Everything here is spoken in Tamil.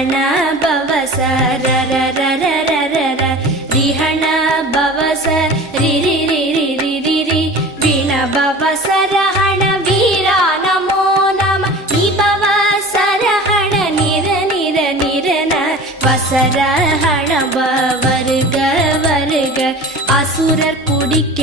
ரிஹண பவச ரரரரரரர ரிஹண பவச ரிரிரிரிரிரிரி விண பவச ரஹண வீரா நமோ நம நிபவச ரஹண நிர நிர நிரன வசரஹண வருக வருக அசுரர் குடிக்க